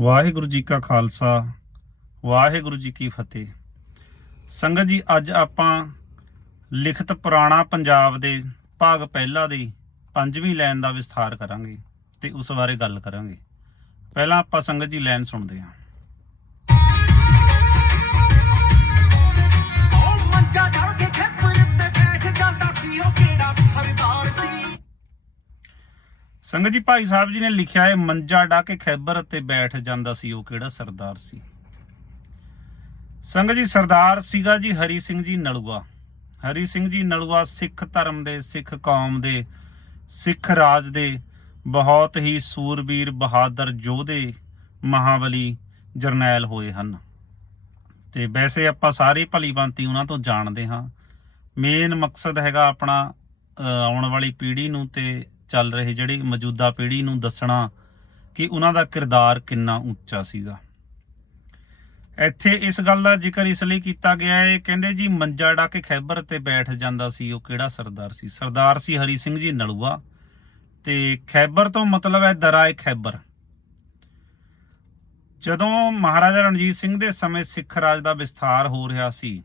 ਵਾਹਿਗੁਰੂ ਜੀ ਕਾ ਖਾਲਸਾ, ਵਾਹਿਗੁਰੂ ਜੀ ਕੀ ਫਤਿਹ। ਸੰਗਤ ਜੀ, ਅੱਜ ਆਪਾਂ ਲਿਖਤ ਪੁਰਾਣਾ ਪੰਜਾਬ ਦੇ ਭਾਗ ਪਹਿਲਾ ਦੀ ਪੰਜਵੀਂ ਲਾਈਨ ਦਾ ਵਿਸਥਾਰ ਕਰਾਂਗੇ ਤੇ ਉਸ ਬਾਰੇ ਗੱਲ ਕਰਾਂਗੇ। ਪਹਿਲਾਂ ਆਪਾਂ ਸੰਗਤ ਜੀ, ਲਾਈਨ ਸੁਣਦੇ ਹਾਂ। ਸੰਗਤ ਜੀ, ਭਾਈ ਸਾਹਿਬ ਜੀ ਨੇ ਲਿਖਿਆ ਹੈ, ਮੰਜਾ ਡਾ ਕੇ ਖੈਬਰ ਤੇ ਬੈਠ ਜਾਂਦਾ ਸੀ, ਉਹ ਕਿਹੜਾ ਸਰਦਾਰ ਸੀ? ਸੰਗਤ ਜੀ, ਸਰਦਾਰ ਸੀਗਾ ਜੀ ਹਰੀ ਸਿੰਘ ਜੀ ਨਲੂਆ। ਹਰੀ ਸਿੰਘ ਜੀ ਨਲੂਆ ਸਿੱਖ ਧਰਮ ਦੇ, ਸਿੱਖ ਕੌਮ ਦੇ, ਸਿੱਖ ਰਾਜ ਦੇ, ਬਹੁਤ ਹੀ ਸੂਰਬੀਰ ਬਹਾਦਰ ਯੋਧੇ ਮਹਾਬਲੀ ਜਰਨੈਲ ਹੋਏ ਹਨ। ਤੇ ਵੈਸੇ ਆਪਾਂ ਸਾਰੇ ਭਲੀਭਾਂਤੀ ਉਹਨਾਂ ਤੋਂ ਜਾਣਦੇ ਹਾਂ। ਮੇਨ ਮਕਸਦ ਹੈਗਾ ਆਪਣਾ ਆਉਣ ਵਾਲੀ ਪੀੜ੍ਹੀ ਨੂੰ ਤੇ ਚੱਲ ਰਹੇ ਜਿਹੜੇ ਮੌਜੂਦਾ ਪੀੜ੍ਹੀ ਨੂੰ ਦੱਸਣਾ ਕਿ ਉਹਨਾਂ ਦਾ ਕਿਰਦਾਰ ਕਿੰਨਾ ਉੱਚਾ ਸੀਗਾ। ਇੱਥੇ ਇਸ ਗੱਲ ਦਾ ਜ਼ਿਕਰ ਇਸ ਲਈ ਕੀਤਾ ਗਿਆ ਹੈ, ਕਹਿੰਦੇ ਜੀ ਮੰਜਾ ਡਾ ਕੇ ਖੈਬਰ ਤੇ ਬੈਠ ਜਾਂਦਾ ਸੀ, ਉਹ ਕਿਹੜਾ ਸਰਦਾਰ ਸੀ? ਸਰਦਾਰ ਸੀ ਹਰੀ ਸਿੰਘ ਜੀ ਨਲੂਆ। ਤੇ ਖੈਬਰ ਤੋਂ ਮਤਲਬ ਹੈ ਦਰਾਏ ਖੈਬਰ। ਜਦੋਂ ਮਹਾਰਾਜਾ ਰਣਜੀਤ ਸਿੰਘ ਦੇ ਸਮੇਂ ਸਿੱਖ ਰਾਜ ਦਾ ਵਿਸਥਾਰ ਹੋ ਰਿਹਾ ਸੀ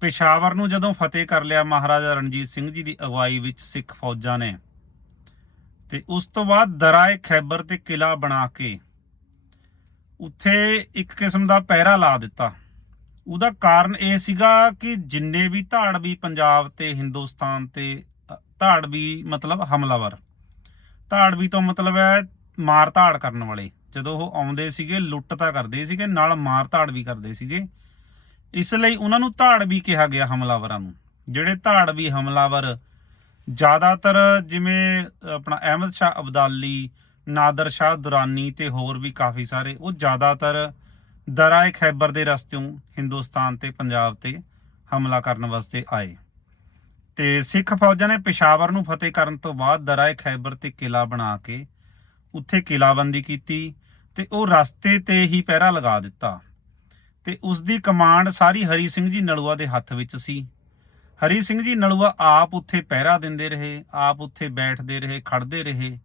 ਪੇਸ਼ਾਵਰ ਨੂੰ ਜਦੋਂ ਫਤਿਹ ਕਰ ਲਿਆ ਮਹਾਰਾਜਾ ਰਣਜੀਤ ਸਿੰਘ ਜੀ ਦੀ ਅਗਵਾਈ ਵਿੱਚ ਸਿੱਖ ਫੌਜਾਂ ਨੇ ਤੇ ਉਸ ਤੋਂ ਬਾਅਦ ਦਰਾਏ ਖੈਬਰ ਤੇ ਕਿਲਾ ਬਣਾ ਕੇ ਉੱਥੇ ਇੱਕ ਕਿਸਮ ਦਾ ਪਹਿਰਾ ਲਾ ਦਿੱਤਾ। ਉਹਦਾ ਕਾਰਨ ਇਹ ਸੀਗਾ ਕਿ ਜਿੰਨੇ ਵੀ ਧਾੜਵੀ ਪੰਜਾਬ ਤੇ ਹਿੰਦੁਸਤਾਨ ਤੇ ਅ, ਧਾੜਵੀ ਮਤਲਬ ਹਮਲਾਵਰ ਧਾੜਵੀ ਤੋਂ ਮਤਲਬ ਹੈ ਮਾਰ ਧਾੜ ਕਰਨ ਵਾਲੇ ਜਦੋਂ ਉਹ ਆਉਂਦੇ ਸੀਗੇ ਲੁੱਟ ਤਾਂ ਕਰਦੇ ਸੀਗੇ ਨਾਲ ਮਾਰ ਧਾੜ ਵੀ ਕਰਦੇ ਸੀਗੇ ਇਸ ਲਈ ਉਹਨਾਂ ਨੂੰ ਧਾੜ ਵੀ ਕਿਹਾ ਗਿਆ ਹਮਲਾਵਰਾਂ ਨੂੰ। ਜਿਹੜੇ ਧਾੜ ਵੀ ਹਮਲਾਵਰ ਜ਼ਿਆਦਾਤਰ ਜਿਵੇਂ ਆਪਣਾ ਅਹਿਮਦ ਸ਼ਾਹ ਅਬਦਾਲੀ, ਨਾਦਰ ਸ਼ਾਹ ਦੁਰਾਨੀ ਤੇ ਹੋਰ ਵੀ ਕਾਫੀ ਸਾਰੇ, ਉਹ ਜ਼ਿਆਦਾਤਰ ਦਰਾਏ ਖੈਬਰ ਦੇ ਰਸਤਿਓਂ ਹਿੰਦੁਸਤਾਨ ਤੇ ਪੰਜਾਬ ਤੇ ਹਮਲਾ ਕਰਨ ਵਾਸਤੇ ਆਏ। ਤੇ ਸਿੱਖ ਫੌਜਾਂ ਨੇ ਪਿਸ਼ਾਵਰ ਨੂੰ ਫਤਿਹ ਕਰਨ ਤੋਂ ਬਾਅਦ ਦਰਾਏ ਖੈਬਰ ਤੇ ਕਿਲਾ ਬਣਾ ਕੇ ਉੱਥੇ ਕਿਲਾਬੰਦੀ ਕੀਤੀ ਤੇ ਉਹ ਰਸਤੇ ਤੇ ਹੀ ਪਹਿਰਾ ਲਗਾ ਦਿੱਤਾ। ਤੇ ਉਸ ਦੀ ਕਮਾਂਡ ਸਾਰੀ ਹਰੀ ਸਿੰਘ ਜੀ ਨਲੂਆ ਦੇ ਹੱਥ ਵਿੱਚ ਸੀ। ਹਰੀ ਸਿੰਘ ਜੀ ਨਲੂਆ ਆਪ ਉੱਥੇ ਪਹਿਰਾ ਦਿੰਦੇ ਰਹੇ, ਆਪ ਉੱਥੇ ਬੈਠਦੇ ਰਹੇ ਖੜਦੇ ਰਹੇ।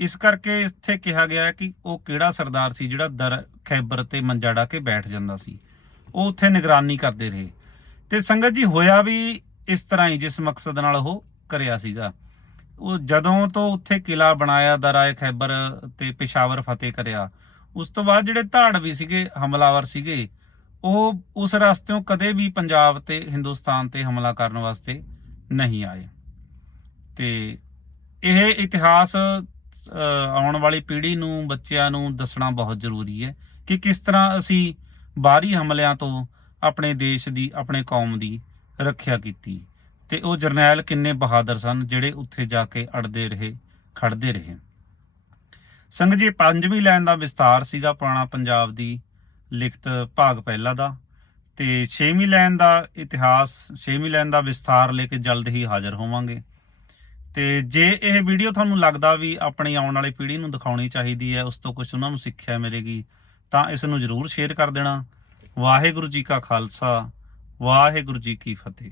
ਇਸ ਕਰਕੇ ਇੱਥੇ ਕਿਹਾ ਗਿਆ ਕਿ ਉਹ ਕਿਹੜਾ ਸਰਦਾਰ ਸੀ ਜਿਹੜਾ ਦਰ ਖੈਬਰ ਤੇ ਮੰਜਾ ਡਾ ਕੇ ਬੈਠ ਜਾਂਦਾ ਸੀ। ਉਹ ਉੱਥੇ ਨਿਗਰਾਨੀ ਕਰਦੇ ਰਹੇ। ਤੇ ਸੰਗਤ ਜੀ ਹੋਇਆ ਵੀ ਇਸ ਤਰ੍ਹਾਂ ਹੀ, ਜਿਸ ਮਕਸਦ ਨਾਲ ਉਹ ਕਰਿਆ ਸੀਗਾ। ਉਹ ਜਦੋਂ ਤੋਂ ਉੱਥੇ ਕਿਲਾ ਬਣਾਇਆ ਦਰਾਏ ਖੈਬਰ ਤੇ ਪਿਸ਼ਾਵਰ ਫਤਿਹ ਕਰਿਆ, ਉਸ ਤੋਂ ਬਾਅਦ ਜਿਹੜੇ ਧਾੜਵੀ ਸੀਗੇ, ਹਮਲਾਵਰ ਸੀਗੇ ਉਹ ਉਸ ਰਸਤਿਓਂ ਕਦੇ ਵੀ ਪੰਜਾਬ ਤੇ ਹਿੰਦੁਸਤਾਨ ਤੇ ਹਮਲਾ ਕਰਨ ਵਾਸਤੇ ਨਹੀਂ ਆਏ। ਤੇ ਇਹ ਇਤਿਹਾਸ ਆਉਣ ਵਾਲੀ ਪੀੜ੍ਹੀ ਨੂੰ, ਬੱਚਿਆਂ ਨੂੰ ਦੱਸਣਾ ਬਹੁਤ ਜ਼ਰੂਰੀ ਹੈ ਕਿ ਕਿਸ ਤਰ੍ਹਾਂ ਅਸੀਂ ਬਾਹਰੀ ਹਮਲਿਆਂ ਤੋਂ ਆਪਣੇ ਦੇਸ਼ ਦੀ, ਆਪਣੇ ਕੌਮ ਦੀ ਰੱਖਿਆ ਕੀਤੀ। ਤੇ ਉਹ ਜਰਨੈਲ ਕਿੰਨੇ ਬਹਾਦਰ ਸਨ, ਜਿਹੜੇ ਉੱਥੇ ਜਾ ਕੇ ਅੜਦੇ ਰਹੇ ਖੜਦੇ ਰਹੇ। ਸੰਗਤ ਜੀ ਪੰਜਵੀਂ ਲਾਈਨ ਦਾ ਵਿਸਤਾਰ ਸੀਗਾ ਪੁਰਾਣਾ ਪੰਜਾਬ ਦੀ ਲਿਖਤ ਭਾਗ ਪਹਿਲਾ ਦਾ ਤੇ ਛੇਵੀਂ ਲਾਈਨ ਦਾ ਇਤਿਹਾਸ, ਛੇਵੀਂ ਲਾਈਨ ਦਾ ਵਿਸਥਾਰ ਲੈ ਕੇ ਜਲਦ ਹੀ ਹਾਜ਼ਰ ਹੋਵਾਂਗੇ। ਤੇ ਜੇ ਇਹ ਵੀਡੀਓ ਤੁਹਾਨੂੰ ਲੱਗਦਾ ਵੀ ਆਪਣੀ ਆਉਣ ਵਾਲੀ ਪੀੜ੍ਹੀ ਨੂੰ ਦਿਖਾਉਣੀ ਚਾਹੀਦੀ ਹੈ, ਉਸ ਤੋਂ ਕੁਝ ਉਹਨਾਂ ਨੂੰ ਸਿੱਖਿਆ ਮਿਲੇਗੀ, ਤਾਂ ਇਸ ਨੂੰ ਜਰੂਰ ਸ਼ੇਅਰ ਕਰ ਦੇਣਾ। ਵਾਹਿਗੁਰੂ ਜੀ ਕਾ ਖਾਲਸਾ, ਵਾਹਿਗੁਰੂ ਜੀ ਕੀ ਫਤਿਹ।